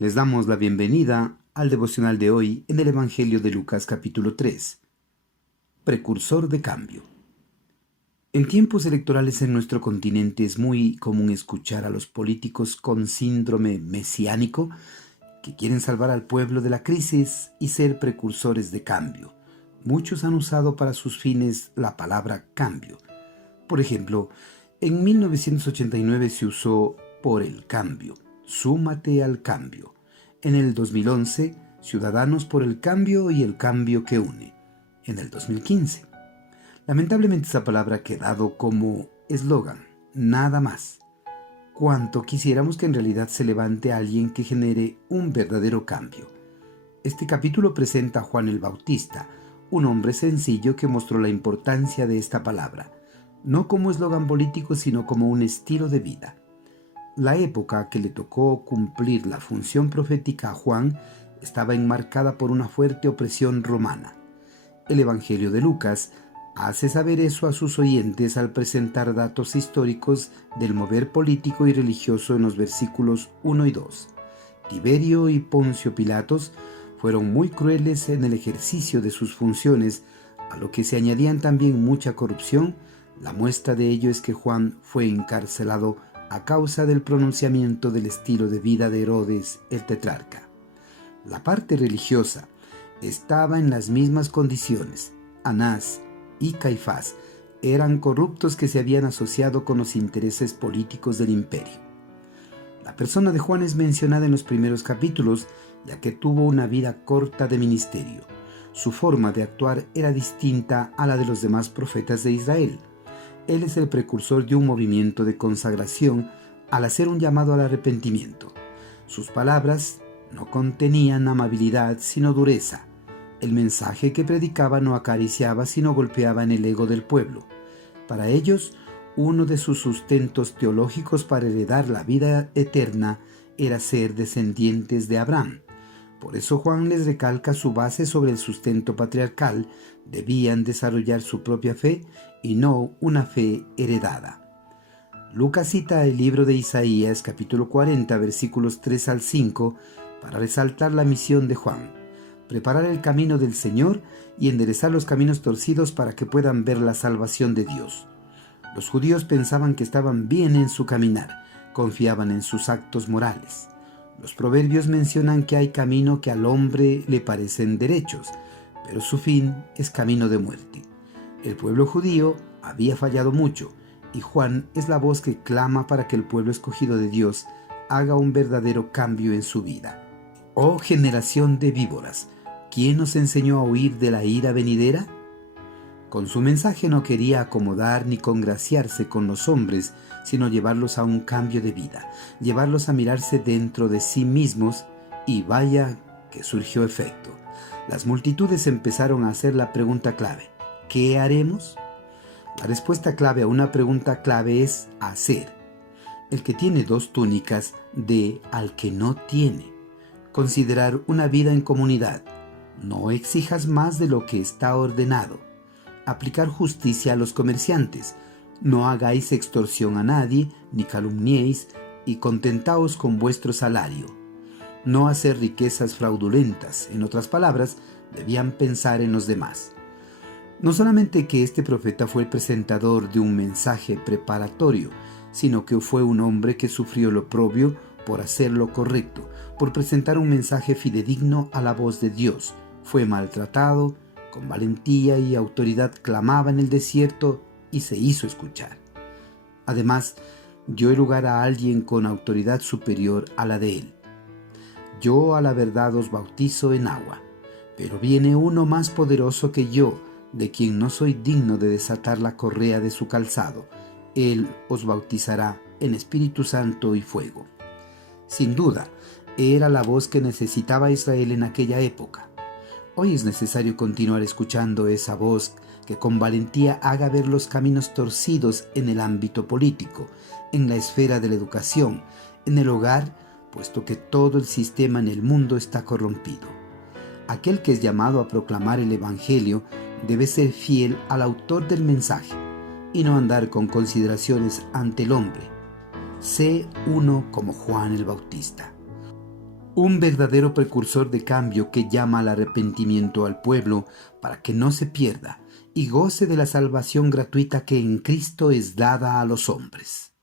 Les damos la bienvenida al devocional de hoy en el Evangelio de Lucas capítulo 3, precursor de cambio. En tiempos electorales en nuestro continente es muy común escuchar a los políticos con síndrome mesiánico que quieren salvar al pueblo de la crisis y ser precursores de cambio. Muchos han usado para sus fines la palabra cambio. Por ejemplo, en 1989 se usó por el cambio, súmate al cambio. En el 2011, Ciudadanos por el cambio y el cambio que une. En el 2015. Lamentablemente esa palabra ha quedado como eslogan, nada más. Cuánto quisiéramos que en realidad se levante alguien que genere un verdadero cambio. Este capítulo presenta a Juan el Bautista, un hombre sencillo que mostró la importancia de esta palabra, no como eslogan político, sino como un estilo de vida. La época que le tocó cumplir la función profética a Juan estaba enmarcada por una fuerte opresión romana. El Evangelio de Lucas hace saber eso a sus oyentes al presentar datos históricos del mover político y religioso en los versículos 1 y 2. Tiberio y Poncio Pilatos fueron muy crueles en el ejercicio de sus funciones, a lo que se añadían también mucha corrupción. La muestra de ello es que Juan fue encarcelado a causa del pronunciamiento del estilo de vida de Herodes el tetrarca. La parte religiosa estaba en las mismas condiciones. Anás y Caifás eran corruptos que se habían asociado con los intereses políticos del imperio. La persona de Juan es mencionada en los primeros capítulos, ya que tuvo una vida corta de ministerio. Su forma de actuar era distinta a la de los demás profetas de Israel. Él es el precursor de un movimiento de consagración al hacer un llamado al arrepentimiento. Sus palabras no contenían amabilidad, sino dureza. El mensaje que predicaba no acariciaba, sino golpeaba en el ego del pueblo. Para ellos, uno de sus sustentos teológicos para heredar la vida eterna era ser descendientes de Abraham. Por eso Juan les recalca su base sobre el sustento patriarcal. Debían desarrollar su propia fe y no una fe heredada. Lucas cita el libro de Isaías, capítulo 40, versículos 3 al 5, para resaltar la misión de Juan: preparar el camino del Señor y enderezar los caminos torcidos para que puedan ver la salvación de Dios. Los judíos pensaban que estaban bien en su caminar, confiaban en sus actos morales. Los proverbios mencionan que hay camino que al hombre le parecen derechos, pero su fin es camino de muerte. El pueblo judío había fallado mucho, y Juan es la voz que clama para que el pueblo escogido de Dios haga un verdadero cambio en su vida. Oh generación de víboras, ¿quién os enseñó a huir de la ira venidera? Con su mensaje no quería acomodar ni congraciarse con los hombres, sino llevarlos a un cambio de vida, llevarlos a mirarse dentro de sí mismos, y vaya que surgió efecto. Las multitudes empezaron a hacer la pregunta clave: ¿qué haremos? La respuesta clave a una pregunta clave es hacer. El que tiene dos túnicas de al que no tiene. Considerar una vida en comunidad. No exijas más de lo que está ordenado. Aplicar justicia a los comerciantes. No hagáis extorsión a nadie, ni calumniéis, y contentaos con vuestro salario. No hacer riquezas fraudulentas. En otras palabras, debían pensar en los demás. No solamente que este profeta fue el presentador de un mensaje preparatorio, sino que fue un hombre que sufrió lo oprobio por hacer lo correcto, por presentar un mensaje fidedigno a la voz de Dios. Fue maltratado, con valentía y autoridad clamaba en el desierto y se hizo escuchar. Además, dio lugar a alguien con autoridad superior a la de él. Yo a la verdad os bautizo en agua, pero viene uno más poderoso que yo, de quien no soy digno de desatar la correa de su calzado. Él os bautizará en Espíritu Santo y fuego. Sin duda, era la voz que necesitaba Israel en aquella época. Hoy es necesario continuar escuchando esa voz que con valentía haga ver los caminos torcidos en el ámbito político, en la esfera de la educación, en el hogar, puesto que todo el sistema en el mundo está corrompido. Aquel que es llamado a proclamar el Evangelio debe ser fiel al autor del mensaje y no andar con consideraciones ante el hombre. Sé uno como Juan el Bautista. un verdadero precursor de cambio que llama al arrepentimiento al pueblo para que no se pierda y goce de la salvación gratuita que en Cristo es dada a los hombres.